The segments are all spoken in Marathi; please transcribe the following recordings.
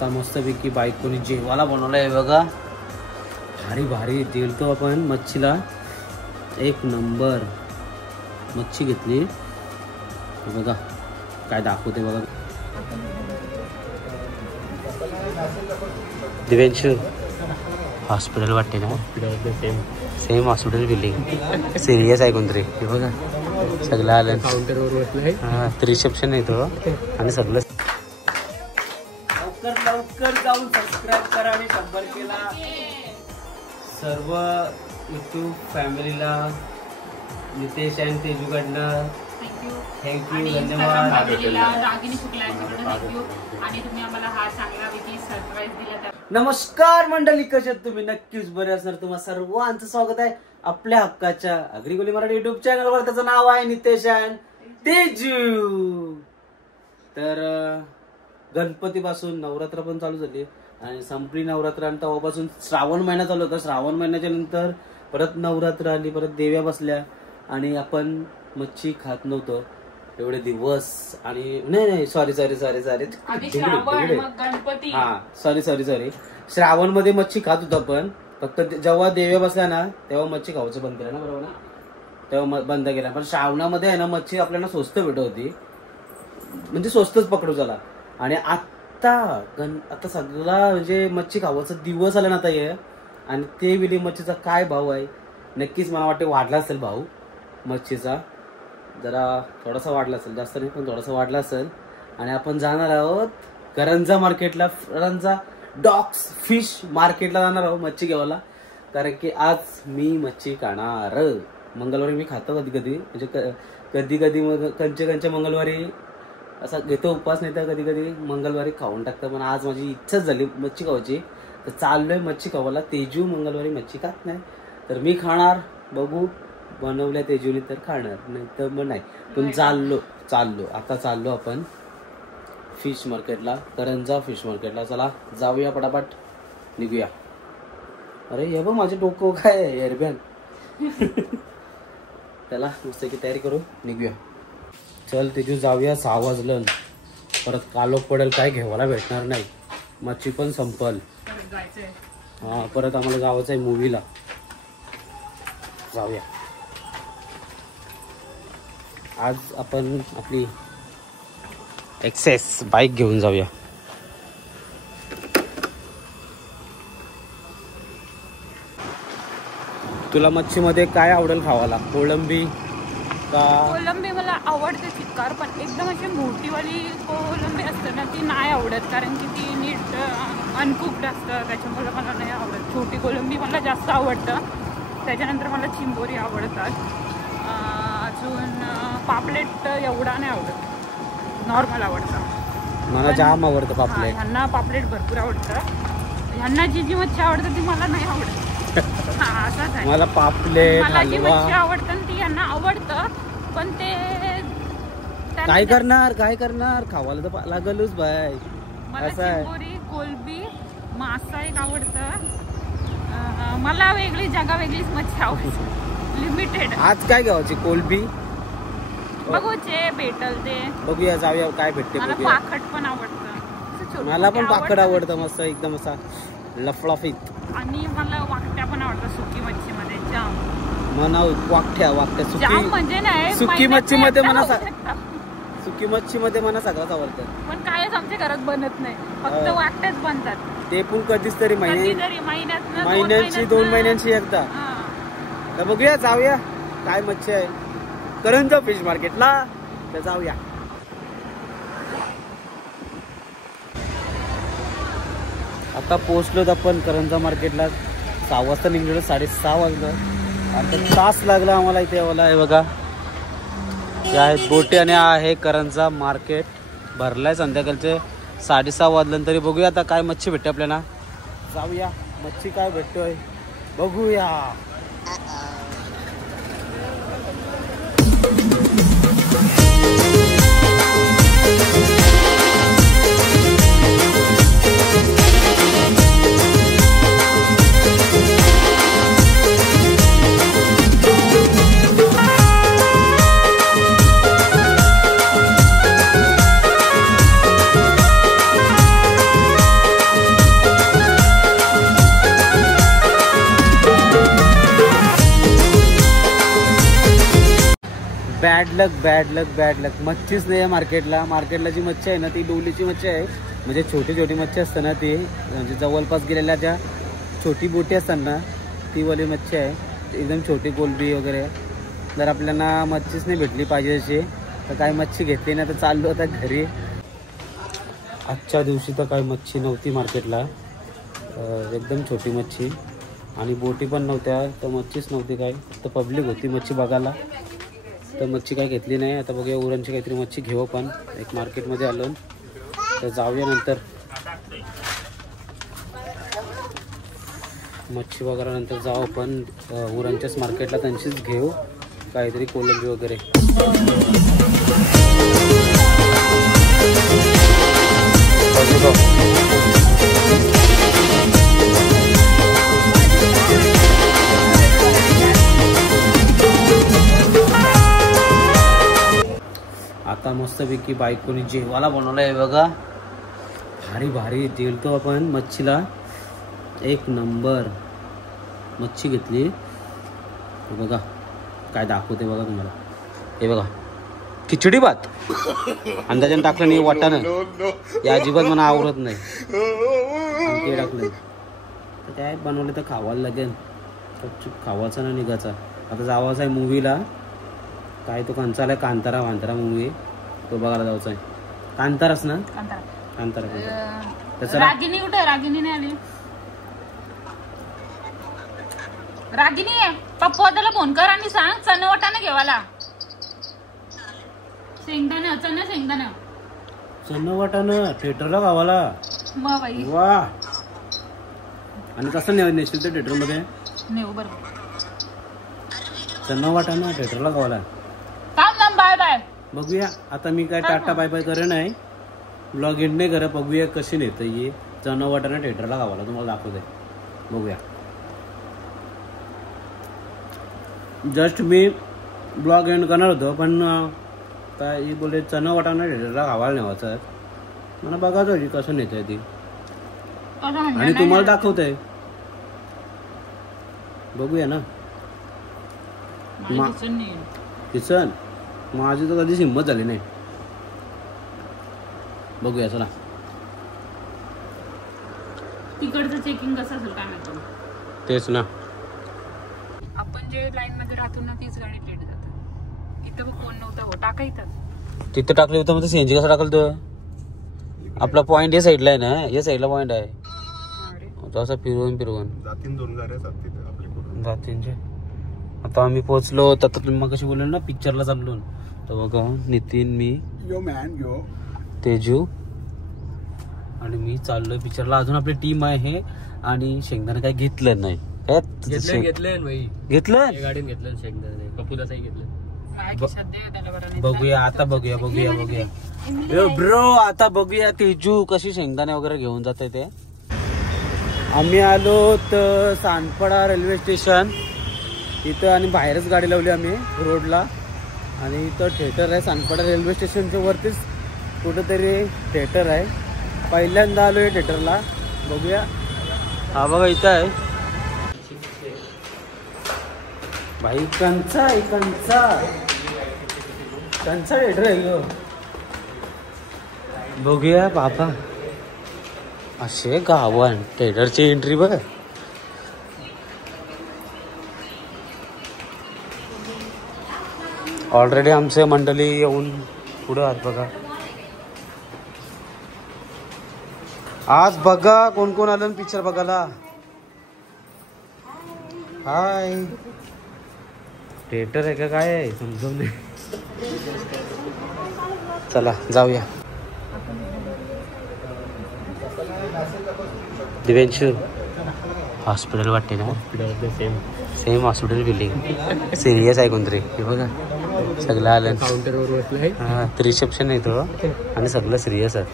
आता मस्तपैकी बाईक कोणी जेवायला बनवलंय बघा, भारी भारी जेलतो आपण मच्छीला, एक नंबर मच्छी घेतली बघा, काय दाखवते बघा. दिव्यांशु हॉस्पिटल वाटते ना, सेम हॉस्पिटल बिल्डिंग, सिरियस आहे कोणतरी हे बघा, सगळं आलं काउंटरवर बसलंय. हा रिसेप्शन आहे तो आणि सगळं. लवकर लवकर जाऊन सबस्क्राईब करा आणि शंभर केला सर्व यूट्यूब फॅमिलीला, नितेश आणि तेजूकडनं थँक्यू, धन्यवाद. आणि तुम्ही आम्हाला हा चांगला सरप्राईज दिला. नमस्कार मंडळी, कशात तुम्ही? नक्कीच बरे असणार. तुम्हाला सर्वांचं स्वागत आहे आपल्या हक्काच्या अग्रिगोली मराठी युट्यूब चॅनलवर. त्याचं नाव आहे नितेश अँड तेजू. तर गणपतीपासून नवरात्र पण चालू झाली आणि संपली नवरात्र आणि तेव्हापासून श्रावण महिना चालू होता. श्रावण महिन्याच्या नंतर परत नवरात्र आली, परत देव्या बसल्या आणि आपण मच्छी खात नव्हतो एवढे दिवस. आणि नाही सॉरी श्रावण मध्ये मच्छी खात होतो आपण, फक्त जेव्हा देव्या बसल्या ना तेव्हा मच्छी खायचं बंद केलं ना, बरोबर ना, तेव्हा बंद केला. पण श्रावणामध्ये आहे ना मच्छी आपल्याला स्वस्त भेटत होती, म्हणजे स्वस्तच पकडू झाला. आणि आता सगळा म्हणजे मच्छी खावायचा दिवस आला ना आता हे, आणि ते विली मच्छीचा काय भाव आहे नक्कीच मला वाटते वाढला असेल भाव मच्छीचा, जरा थोडासा वाढला असेल, जास्त नाही पण थोडासा वाढला असेल. आणि आपण जाणार आहोत करंजा मार्केटला, करंजा डॉक्स फिश मार्केटला जाणार आहोत मच्छी घ्यायला, कारण की आज मी मच्छी खाणार. मंगळवारी मी खातो कधी कधी, म्हणजे कधी कधी मग कंचे मंगळवारी असा घेतो उपवास, नाही तर कधी कधी मंगळवारी खाऊन टाकतं. पण आज माझी इच्छाच झाली मच्छी खावायची, तर चाललोय मच्छी खावायला. तेजू मंगळवारी मच्छी खात नाही, तर मी खाणार. बघू बनवल्या तेजूने तर खाणार, नाही तर मग नाही. पण चाललो आता चाललो आपण फिश मार्केटला, करंजा फिश मार्केटला. चला जाऊया पटापट, निघूया. अरे हे बघ माझे डोकं काय एअरबॅग. त्याला मस्त की तयारी करू, निघूया. चल तेजू जाऊया, 6 वाजलं, परत कालोख पडेल, काय घेवायला भेटणार नाही, मच्छी पण संपल. हा परत आम्हाला जायचं आहे मूवीला, जाऊया. आज आपण आपली एक्सेस बाईक घेऊन जाऊया. तुला मच्छीमध्ये काय आवडेल खावाला? कोळंबी का? कोलंबी मला आवडते चिक्कार, पण एकदम अशी मोठीवाली कोलंबी असते ना ती नाही आवडत, कारण की ती नीट अनकुक्ड असतं, त्याच्यामुळे मला नाही आवडत. छोटी कोलंबी मला जास्त आवडतं, त्याच्यानंतर मला चिंबोरी आवडतात. अजून पापलेट एवढा नाही आवडत, नॉर्मल आवडतं. मला जाम आवडतं पापलेट. ह्यांना पापलेट भरपूर आवडतं, ह्यांना जी मच्छी आवडतं ती मला नाही आवडत. हा असंच आहे. मला पापलेट मला जी मच्छी आवडतं ती यांना आवडतं, पण ते काय करणार खावायला तर लागलच बाय. मला चिंबोरी, कोलंबी, मासा एक आवडतं. मला वेगळी जागा वेगळीच मच्छी आवडते, लिमिटेड. आज काय घ्यायची? कोलंबी बघू जे भेटल ते बघूया, जाऊया काय भेटते. मला पाखट पण आवडतं, मला पण पाखट आवडतं, मस्त एकदम असा लफलाफीत. आणि मला वाकट्या पण आवडतं सुकी मच्छी मध्ये, जाम. म्हणा वाकट्या जाम म्हणजे नाही, सुकी मच्छी मध्ये म्हणा, सुकी मच्छी मध्ये मला सगळ्याच आवडतं. पण कायच आमच्या घरात बनत नाही, फक्त वाकट्याच बनतात. ते पण कधीच तरी महिन्याची 2 महिन्यांची एकदा. तर बघूया, जाऊया काय मच्छी आहे करंजा फिश मार्केटला, तर जाऊया. आता पोहोचलोत आपण करंजा मार्केटला. 6 वाजता निघलेलो, 6:30 वाजलं. आता तास लागला आम्हाला इथे यावला. आहे बघा, हे आहेत बोटे आणि आहे करंजा मार्केट भरलाय. संध्याकाळचे 6:30 वाजलं तरी बघूया आता काय मच्छी भेटते आपल्याला. जाऊया, मच्छी काय भेटतोय बघूया. बॅड लक मच्छीच नाही आहे मार्केटला जी मच्छी आहे ना ती डोलीची मच्छी आहे. म्हणजे छोटी छोटी मच्छी असतं ना ती, म्हणजे जवळपास गेलेल्या ज्या छोटी बोटी असतात ना ती वाली मच्छी आहे, एकदम छोटी कोलबी वगैरे. जर आपल्याला मच्छीच नाही भेटली पाहिजे अशी तर काही मच्छी घेतली ना तर चाललो आता घरी. आजच्या दिवशी तर काही मच्छी नव्हती मार्केटला, एकदम छोटी मच्छी आणि बोटी पण नव्हत्या, तर मच्छीच नव्हती काय, फक्त पब्लिक होती मच्छी बघायला. तर मच्छी काय घेतली नाही. आता बघूया उरणची काहीतरी मच्छी घेऊ. पण एक मार्केटमध्ये आलो तर जाऊया नंतर मच्छी वगैरे नंतर जाऊ आपण उरणच्याच मार्केटला, त्यांचीच घेऊ काहीतरी कोलंबी वगैरे. आता मस्तपैकी बायकोनी जेवायला बनवलं आहे बघा, भारी जेलतो आपण मच्छीला. एक नंबर मच्छी घेतली बघा, काय दाखवते बघा तुम्हाला. हे बघा खिचडी भात अंदाजाने टाकलं नाही, वाटाणं या अजिबात मला आवडत नाही, ते टाकलं तर काय बनवलं तर खावायला लागेल. खावाचा ना निघायचा. आता जावाचा आहे मूवीला, काय तो कंचा आलाय कांतारा मूवी, तो बघायला जायचा आहे. कांताराच ना, कांतारा त्याचा. रागिनी कुठे? रागिनी नाही आली. रागिनी पप्पू त्याला फोन कर आणि सांग चणा वाटाणा घेवाला. शेंगदाणा चणा वाटाणा थिएटरला गावाला. मग बाई वा. आणि कसं नेशील ते थिएटर मध्ये नेऊ बरोबर. चणा वाटाणा थिएटरला गावाला. काम बाय बाय. बघूया आता मी काय टाटा बाय बाय करे नाही, ब्लॉग एंड नाही करा. बघूया कशी नेतं ये चणा वाटाणा थिएटरला गावाला, तुम्हाला दाखवते. बघूया. जस्ट मी ब्लॉग एंड करणार होतो पण काय बोलले चणा वाटाणा थिएटरला गावाला नेवायचं. मला बघायचं कसं नेतंय ती आणि तुम्हाला दाखवतंय. बघूया ना. किसन माझी तर कधीच हिंमत झाली नाही. बघूया चला. तिकडचं चेकिंग कसं असेल काय माहिती. तेच ना, आपण जे लाईन मध्ये राहतो ना तीच गाडी लेट जातात. इथं बघ कोण नव्हता हो, टाका इथं. तिथं टाकलं होतं मग सीएनजी कसं टाकलं तो. आपला पॉइंट या साईडला आहे ना, या साईडला पॉइंट आहे. असं फिरवून जातींचे. आता आम्ही पोहोचलो तर तुम्ही मग कशी बोललो ना पिक्चरला चाललो. तर बघा नितीन, मी, तेजू आणि मी चाललोय पिक्चरला. अजून आपली टीम आहे आणि शेंगदाणे काय घेतलं नाही. काय घेतलं गाडीत घेतलं शेंगदाणे, कपूदाचाही घेतलं. बघूया आता. बघूया ब्रो. आता बघूया तेजू कशी शेंगदाणे वगैरे घेऊन जाते ते. आम्ही आलो तर सानपाडा रेल्वे स्टेशन इथं आणि बाहेरच गाडी लावली आम्ही रोडला. आणि इथं थिएटर आहे सानपाडा रेल्वे स्टेशनच्या वरतीच कुठंतरी थिएटर आहे. पहिल्यांदा आलो आहे थिएटरला. बघूया. हा बघा इथं आहे भाई, कंचा थिएटर आहे ग. बघूया बाबा असे गावन थिएटरची एंट्री बघ. ऑलरेडी आमचे मंडळी येऊन पुढे आहात बघा. आज बघा कोण कोण आलं पिक्चर बघायला. हाय. थिएटर आहे का काय आहे समजून नाही. चला जाऊया. दिव्यांशू हॉस्पिटल वाटते ना. Same hospital building. सिरियस आहे कोणतरी. हे बघा सगळं आलं काउंटरवर बसलंय. हा रिसेप्शन आहे तो आणि सगळं सिरियस आहे.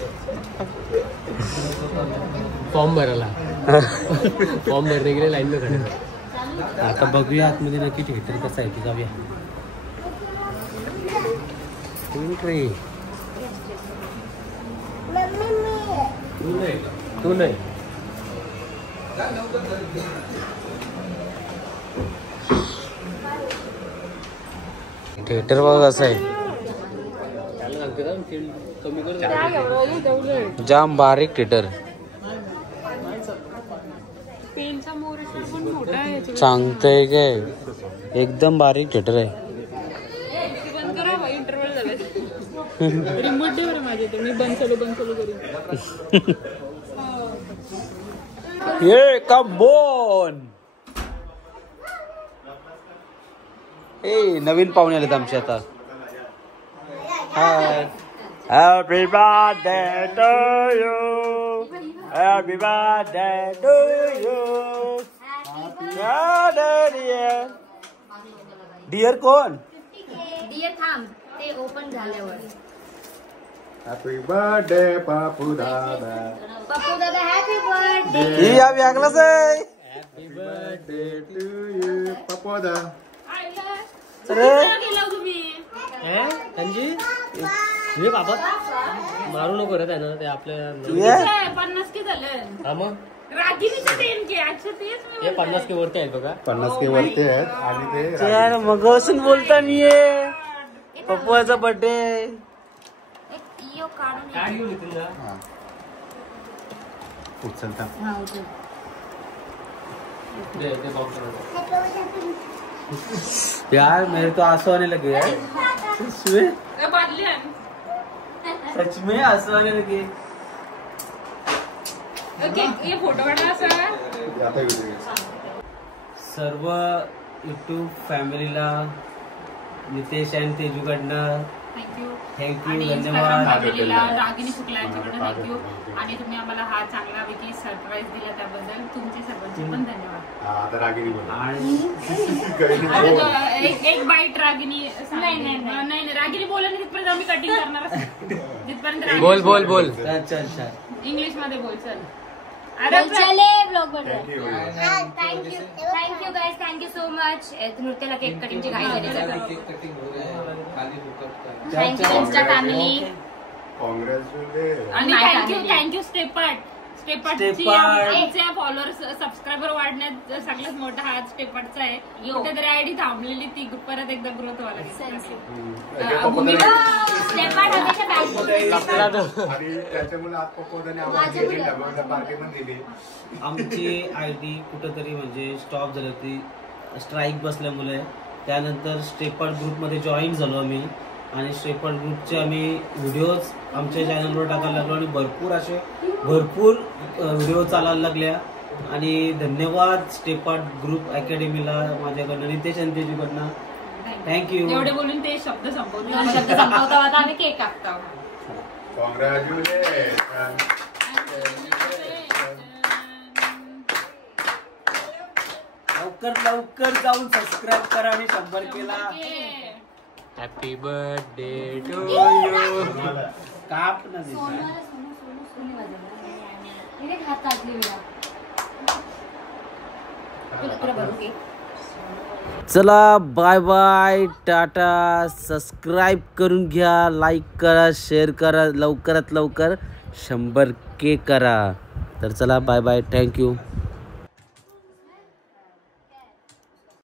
फॉर्म भरायला फॉर्म भरणे गेले लाईन में खडे. आता बघूया आतमध्ये नक्की थिएटर कसं आहे ते. जाऊया. तू नाही थिएटर बघा कसं आहे, जाम बारीक थिएटर. पेनचा मोरेश्वर पण मोठा आहे. सांगतंय काय, एकदम बारीक थिएटर आहे. बंद करा, इंटरव्हल झाला. रिमोट दे बरं माझ्या इथे, मी बंद चालू करीन. ये कमोन. ए नवीन पाहुणे आलेत आमचे आता. Hi. Happy birthday to you, happy birthday to you. Dear कोण? डिअर थांब, ते ओपन झाल्यावर. हॅपी बर्थडे पप्पू दादा. पप्पू दादा हॅपी बर्थडे. ही या वेगळाच आहे. Happy birthday to you Pappu दादा. अरे हे बाबा मारू नको रे त्यानं, ते आपल्या 50 के झालं. हा मग रागिणीचं देण की अच्छा तेच मी हे 50 के वरती आहे बघा. 50K वरती आहेत आणि ते यार मगापासून बोलता मी पप्पूचा बर्थडे. यो काढून उचलता. यार मेरे तो आंसू आने लगे यार. बादली आण. सच में आंसू आने लगे. ओके, ये फोटो काढा असा. आता व्हिडिओ. सर्व युट्यूब फॅमिलीला नितेश आणि तेजूकडनं थँक्यू. थँक्यू, आणि धन्यवाद. Instagram फॅमिलीला रागिनी शुक्ला यांच्याकडनं थँक्यू. आणि तुम्ही आम्हाला हा चांगल्यापैकी सरप्राईज दिला त्याबद्दल तुमचे सर्वांचे पण धन्यवाद. आता रागिनी बोल. आणि आणि एक बाईट रागिनी. नाही रागिनी बोला ना, तिथपर्यंत आम्ही कटिंग करणार. जिथपर्यंत बोल बोल बोल. अच्छा अच्छा. इंग्लिश मध्ये बोल. चल. चले ब्लॉग वर. Thank you guys, thank you so much. नृत्याला केक कटिंगची घाई झाली. Thank you Insta family. कॉंग्रॅच्युलेशन. आणि थँक्यू स्टेपार्ट. आमचे फॉलोअर्स सबस्क्रायबर वाढण्यात सगळ्यात मोठा हात स्टेपार्टचा आहे. कुठेतरी आयडी थांबलेली ती परत एकदा ग्रोथ व्हायला आणि त्याच्यामुळे आज पप्पूदाने आम्हाला पार्टी पण दिली. आमची आयडी कुठंतरी म्हणजे स्टॉप झाली होती स्ट्राईक बसल्यामुळे. त्यानंतर स्टेपार्ट ग्रुपमध्ये जॉईन झालो आम्ही आणि स्टेपार्ट ग्रुपचे आम्ही व्हिडिओज आमच्या चॅनलवर टाकायला लागलो आणि भरपूर व्हिडिओ चालायला लागल्या. आणि धन्यवाद स्टेपार्ट ग्रुप अकॅडमीला माझ्याकडनं, नितेश आणि तेजूकडनं थँक्यू. एवढे बोलून ते शब्द संपवले. आता आम्ही केक कापतो. कॉंग्रॅच्युलेशन. लवकर जाऊन सबस्क्राईब करा आणि 100 केला. Happy birthday to you. काप ना चला बाय बाय टाटा. सबस्क्राईब करून घ्या, लाईक करा, शेअर करा, लवकरात लवकर 100K करा. तर चला बाय बाय, थँक्यू.